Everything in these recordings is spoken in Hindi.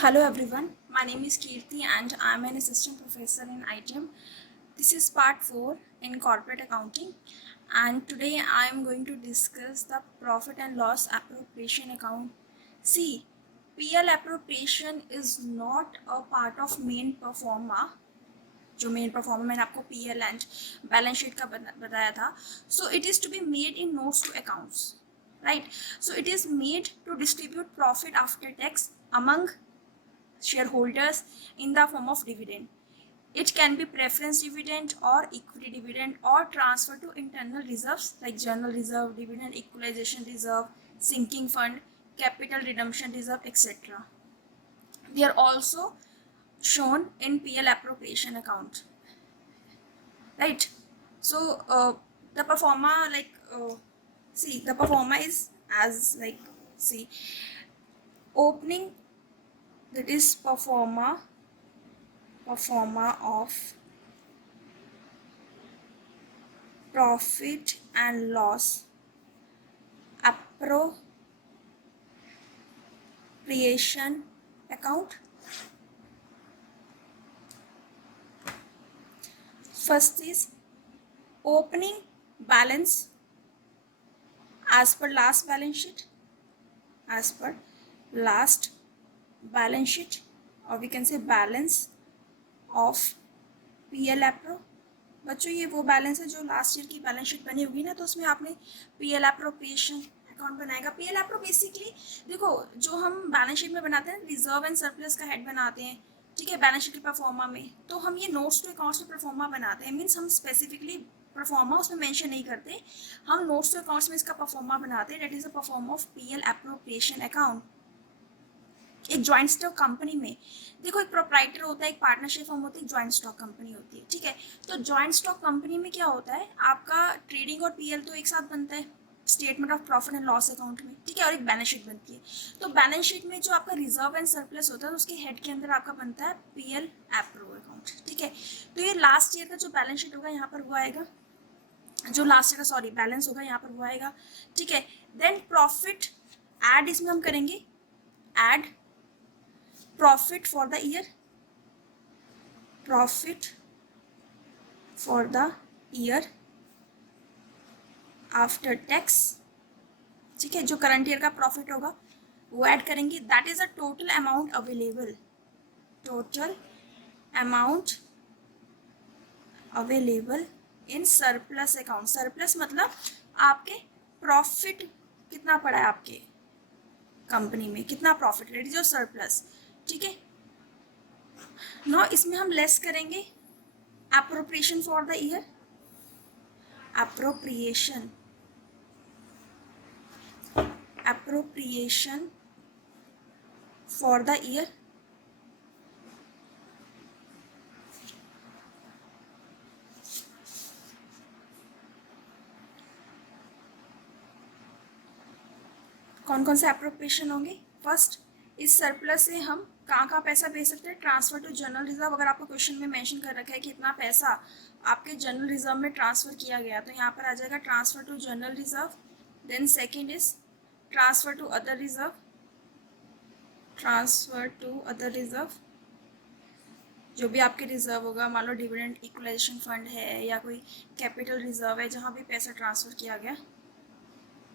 Hello everyone, my name is Kirti and I am an assistant professor in ITM. This is part 4 in corporate accounting and today I am going to discuss the profit and loss appropriation account. See, PL appropriation is not a part of main performer. जो मेन परफॉर्मर मैंने आपको पीएल एंड बैलेंस शीट का बताया था. So it is to be made in notes to accounts, right? So it is made to distribute profit after tax among shareholders in the form of dividend. It can be preference dividend or equity dividend or transfer to internal reserves like general reserve, dividend equalization reserve, sinking fund, capital redemption reserve, etc. They are also shown in PL appropriation account, right? So the performer see the performer is as like see opening, that is performer of profit and loss appropriation account. First is opening balance as per last balance sheet, or we can say balance of PL appro. बच्चों ये वो बैलेंस है जो लास्ट ईयर की बैलेंस शीट बनी होगी ना, तो उसमें आपने पीएल एप्रोप्रिएशन अकाउंट बनाएगा. पीएल एप्रो बेसिकली देखो, जो हम बैलेंस शीट में बनाते हैं रिजर्व एंड सरप्लस का हेड बनाते हैं, ठीक है, बैलेंस शीट के परफॉर्मा में, तो हम ये नोट्स टू अकाउंट्स में परफॉर्मा बनाते हैं. मीन्स हम स्पेसिफिकली परफॉर्मा उसमें मेंशन नहीं करते, हम नोट्स टू अकाउंट्स में इसका परफॉर्मा बनाते हैं. That is a pro forma of PL appropriation account. एक ज्वाइंट स्टॉक कंपनी में देखो, एक प्रोप्राइटर होता है, एक पार्टनरशिप फर्म होती है, एक ज्वाइंट स्टॉक कंपनी होती है, ठीक है. तो ज्वाइंट स्टॉक कंपनी में क्या होता है, आपका ट्रेडिंग और पीएल तो एक साथ बनता है statement of profit and loss account में, ठीक है, और एक बैलेंस शीट बनती है. तो बैलेंस शीट में जो आपका रिजर्व एंड सरप्लस होता है, तो उसके हेड के अंदर आपका बनता है पीएल एप्रो अकाउंट, ठीक है. तो ये लास्ट ईयर का जो बैलेंस शीट होगा यहाँ पर हुआ आएगा, जो लास्ट ईयर का सॉरी बैलेंस होगा यहाँ पर हुआ आएगा, ठीक है. देन प्रॉफिट ऐड इसमें हम करेंगे, add profit for the year after tax, ठीक है. जो करंट ईयर का प्रॉफिट होगा वो ऐड करेंगे. That is a total amount available in surplus account. Surplus मतलब आपके प्रॉफिट कितना पड़ा है, आपके कंपनी में कितना profit, that is your surplus, ठीक है. नाउ इसमें हम लेस करेंगे appropriation for the year, appropriation for the year. कौन कौन से अप्रोप्रिएशन होंगे. फर्स्ट, इस सरप्लस से हम कहाँ पैसा भेज सकते हैं, ट्रांसफर टू जनरल रिजर्व. अगर आपको क्वेश्चन में मेंशन कर रखा है कि इतना पैसा आपके जनरल रिजर्व में ट्रांसफर किया गया, तो यहाँ पर आ जाएगा transfer to general reserve. Then second is transfer to other reserve, जो भी आपके रिजर्व होगा, मान लो डिविडेंड इक्वलाइजेशन फंड है या कोई कैपिटल रिजर्व है, जहाँ भी पैसा ट्रांसफर किया गया,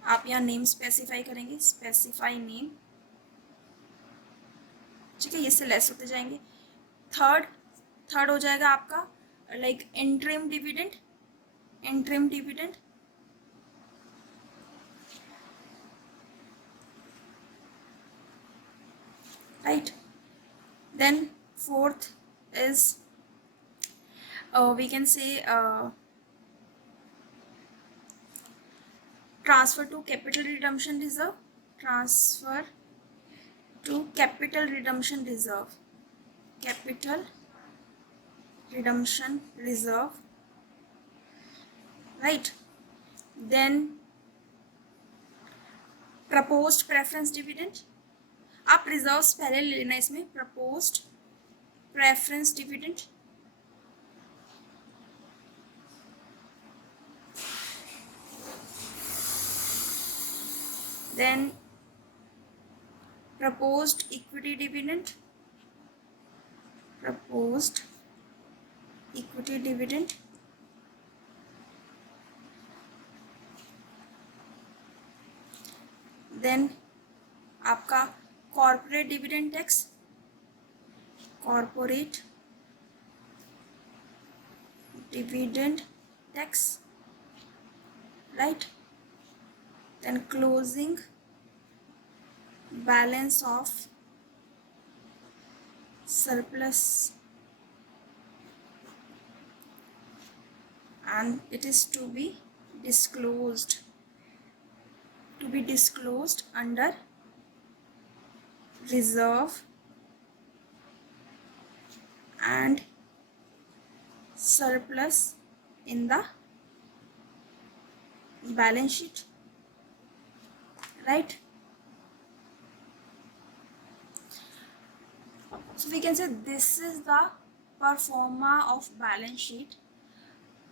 आप यहाँ नेम स्पेसिफाई करेंगे, स्पेसिफाई नेम, ठीक है. इससे लेस होते जाएंगे. थर्ड हो जाएगा आपका like interim dividend, right. Then fourth is we can say transfer to capital redemption reserve, capital redemption reserve, right. Then proposed preference dividend, आप रिजर्व्स पहले ले लेना इसमें. proposed preference dividend, then proposed equity dividend, proposed equity dividend, then आपका corporate dividend tax, corporate dividend tax, right, then closing balance of surplus and it is to be disclosed under reserve and surplus in the balance sheet, right? So we can say this is the pro forma of balance sheet.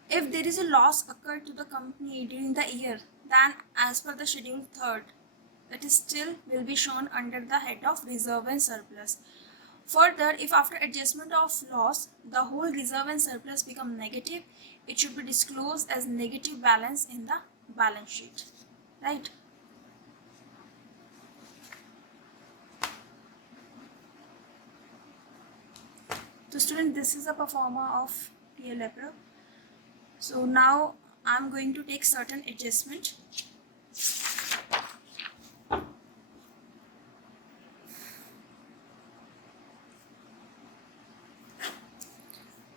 If there is a loss occurred to the company during the year, then as per the schedule 3rd, it is still will be shown under the head of reserve and surplus. Further, if after adjustment of loss, the whole reserve and surplus become negative, it should be disclosed as negative balance in the balance sheet, right? So student, this is a pro forma of PL/APRA. So now I'm going to take certain adjustment.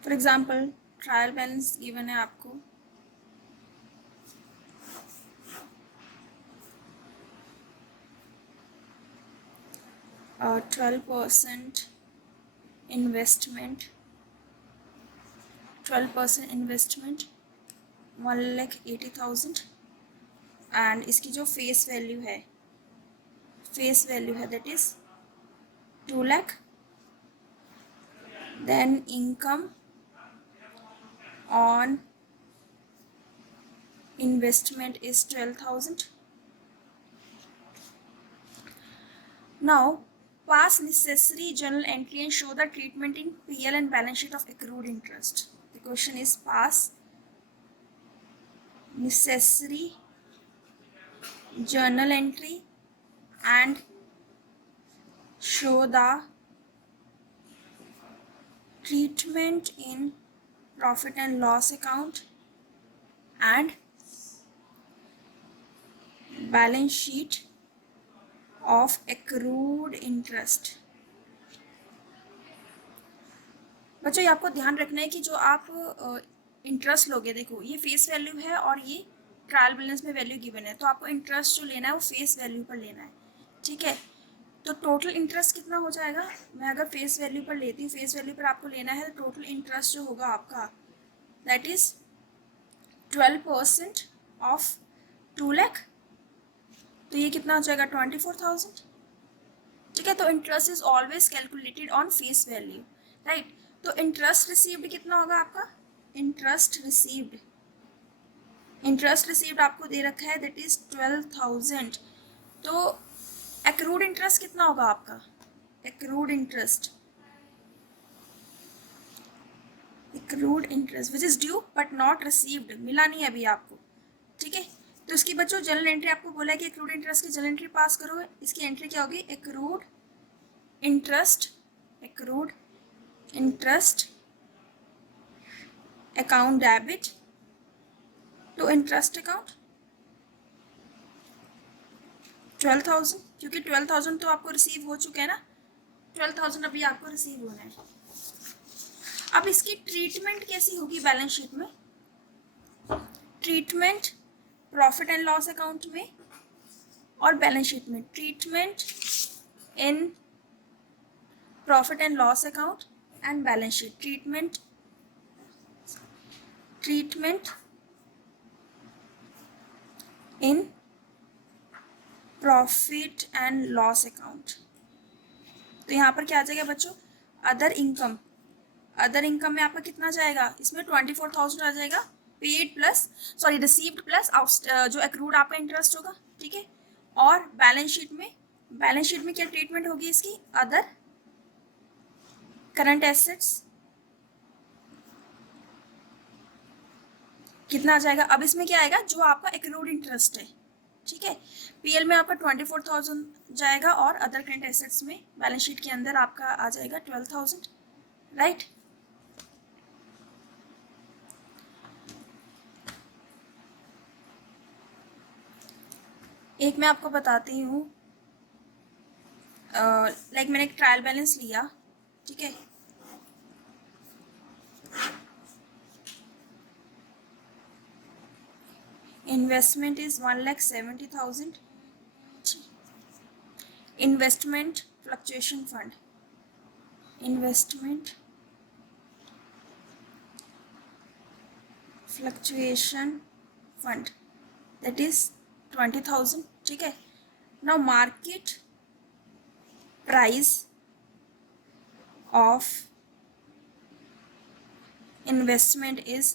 For example, trial balance given है आपको, और 12% investment, 1,80,000 एंड इसकी जो फेस वैल्यू है that is 2 lakh. Then income on investment is 12,000. Now pass necessary journal entry and show the treatment in PL and balance sheet of accrued interest. The question is pass necessary journal entry and show the treatment in profit and loss account and balance sheet of accrued interest. बच्चों ये आपको ध्यान रखना है कि जो आप इंटरेस्ट लोगे, देखो ये फेस वैल्यू है और ये ट्रायल बैलेंस में वैल्यू गिवन है, तो आपको इंटरेस्ट जो लेना है वो फेस वैल्यू पर लेना है, ठीक है? तो टोटल इंटरेस्ट कितना हो जाएगा, मैं अगर फेस वैल्यू पर लेती हूँ, फेस वैल्यू पर आपको लेना है, तो टोटल इंटरेस्ट जो होगा आपका दैट इज 12% ऑफ 2 lakh, तो ये कितना हो जाएगा 24,000, ठीक है? तो interest is always calculated on face value, right? तो इंटरेस्ट रिसीव्ड कितना होगा आपका, इंटरेस्ट रिसीव्ड आपको दे रखा है दैट इज 12,000. तो एक्रूड इंटरेस्ट कितना होगा आपका, accrued interest which is due but not received, मिला नहीं अभी आपको, ठीक है? तो इसकी बच्चों जर्नल एंट्री आपको बोला है कि एक्रूड इंटरेस्ट की जर्नल एंट्री पास करो. इसकी एंट्री क्या होगी, accrued interest account debit to interest account 12,000, क्योंकि 12,000 तो आपको रिसीव हो चुका है ना, 12,000 अभी आपको रिसीव होना है. अब इसकी ट्रीटमेंट कैसी होगी बैलेंस शीट में, treatment profit and loss account में और बैलेंस शीट में, treatment in profit and loss account and balance sheet, treatment in profit and loss account. तो यहाँ पर क्या आ जाएगा बच्चों, अदर इनकम में आपका कितना जाएगा, इसमें 24,000 आ जाएगा, पेड प्लस रिसीव्ड प्लस जो एक्रूड आपका इंटरेस्ट होगा, ठीक है? और बैलेंस शीट में क्या ट्रीटमेंट होगी इसकी, करंट एसेट्स कितना आ जाएगा? अब इसमें क्या आएगा? जो आपका एक्रूड इंटरेस्ट है, ठीक है। पीएल में आपका 24,000 जाएगा और अदर करंट एसेट्स में बैलेंस शीट के अंदर आपका आ जाएगा 12,000, राइट। एक मैं आपको बताती हूँ, लाइक मैंने एक ट्रायल बैलेंस लिया, ठीक है। Investment is 1,70,000, investment fluctuation fund, investment fluctuation fund that is 20,000, ठीक है। Now market price of investment is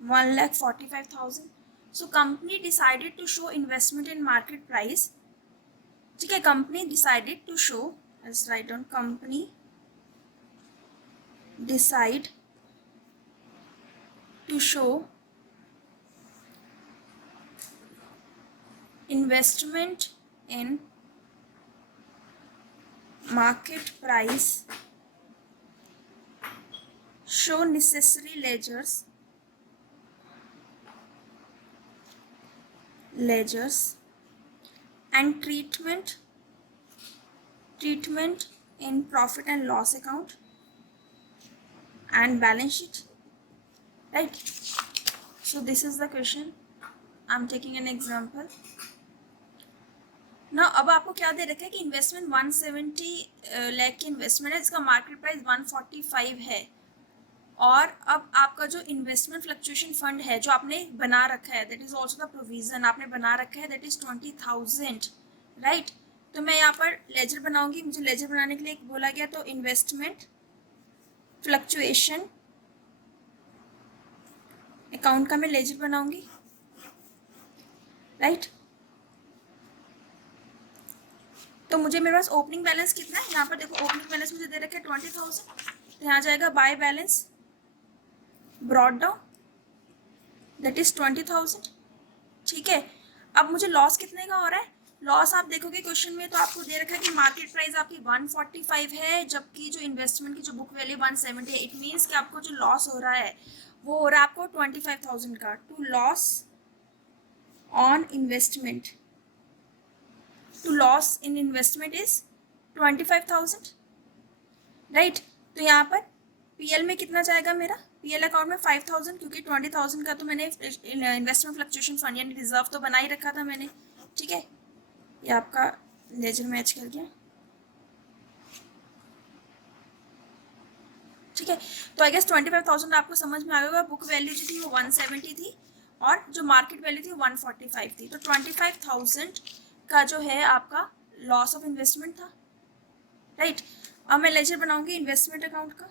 1,45,000. So company decided to show investment in market price, ठीक है। company decided to show, let's write down, company decide to show investment in market price, show necessary ledgers and treatment in profit and loss account and balance sheet, right? So this is the question. I'm taking an example. ना अब आपको क्या दे रखा है कि इन्वेस्टमेंट 170 लाख की इन्वेस्टमेंट है, इसका मार्केट प्राइस 145 है, और अब आपका जो इन्वेस्टमेंट फ्लक्चुएशन फंड है जो आपने बना रखा है, that is also the provision आपने बना रखा है, दैट इज 20,000, राइट। तो मैं यहाँ पर लेजर बनाऊंगी, मुझे लेजर बनाने के लिए बोला गया, तो इन्वेस्टमेंट फ्लक्चुएशन अकाउंट का मैं लेजर बनाऊंगी, राइट। तो मुझे मेरे पास ओपनिंग बैलेंस कितना है, यहाँ पर देखो ओपनिंग बैलेंस मुझे दे रखा है 20,000, तो यहाँ जाएगा by balance brought down that is 20,000, ठीक है। अब मुझे लॉस कितने का हो रहा है? लॉस आप देखोगे क्वेश्चन में तो आपको दे रखा है कि मार्केट प्राइस आपकी 145 है, जबकि जो इन्वेस्टमेंट की जो बुक वैल्यू 170 है। इट मीन्स कि आपको जो लॉस हो रहा है वो हो रहा है आपको 25,000 का। To loss on investment, to loss in investment is 25,000, right. तो यहाँ पर पीएल में कितना जाएगा मेरा? पीएल अकाउंट में 5,000, क्योंकि 20,000 का तो मैंने इन्वेस्टमेंट फ्लक्चुएशन फंड यानी रिजर्व तो बना ही रखा था मैंने, ठीक है। ये आपका लेजर मैच कर गया, ठीक है। तो आई गेस 25,000 आपको समझ में आ गया। बुक वैल्यू जो थी वो 170 थी और जो मार्केट वैल्यू थी 145 थी, तो 25,000 का जो है आपका लॉस ऑफ इन्वेस्टमेंट था, राइट। अब मैं लेजर बनाऊंगी इन्वेस्टमेंट अकाउंट का,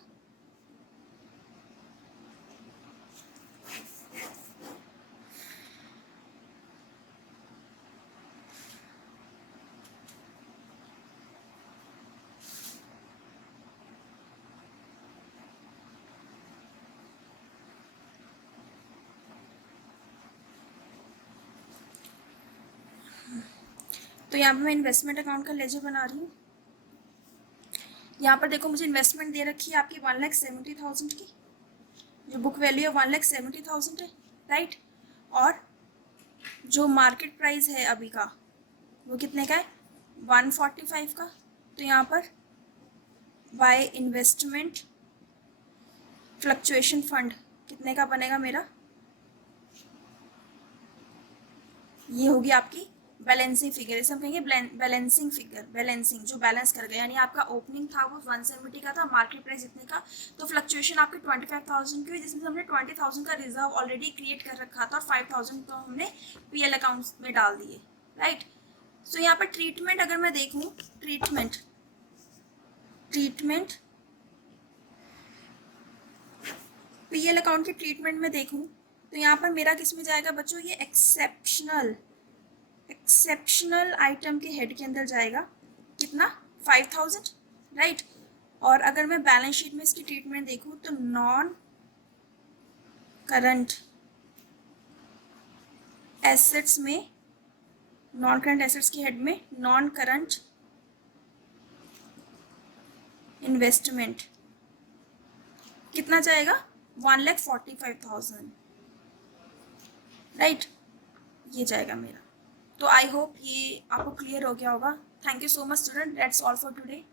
तो यहाँ पर मैं इन्वेस्टमेंट अकाउंट का लेजर बना रही हूँ। यहाँ पर देखो मुझे इन्वेस्टमेंट दे रखी है आपकी 1,70,000 की, जो बुक वैल्यू है 1,70,000 है, राइट। और जो मार्केट प्राइस है अभी का वो कितने का है? 145 का। तो यहाँ पर बाय इन्वेस्टमेंट फ्लक्चुएशन फंड कितने का बनेगा मेरा? ये होगी आपकी बैलेंसिंग फिगर, इसे हम कहेंगे बैलेंसिंग फिगर, बैलेंसिंग जो बैलेंस कर गया, यानी आपका ओपनिंग था वो 170 का था, मार्केट प्राइस इतने का, तो फ्लक्चुएशन आपकी 25,000 की हुई, जिसमें हमने 20,000 का रिजर्व ऑलरेडी क्रिएट कर रखा था और 5,000 तो हमने पीएल अकाउंट में डाल दिए, राइट। सो यहाँ पर ट्रीटमेंट अगर मैं देखूँ, ट्रीटमेंट पीएल अकाउंट के ट्रीटमेंट में देखूँ तो यहाँ पर मेरा किस में जाएगा बच्चों? ये एक्सेप्शनल आइटम के हेड के अंदर जाएगा, कितना? 5,000, राइट। और अगर मैं बैलेंस शीट में इसकी ट्रीटमेंट देखूँ तो नॉन करंट एसेट्स में, नॉन करंट एसेट्स की हेड में नॉन करंट इन्वेस्टमेंट कितना जाएगा, 1,45,000, राइट, ये जाएगा मेरा। तो आई होप ये आपको क्लियर हो गया होगा। Thank you so much student, that's all for today.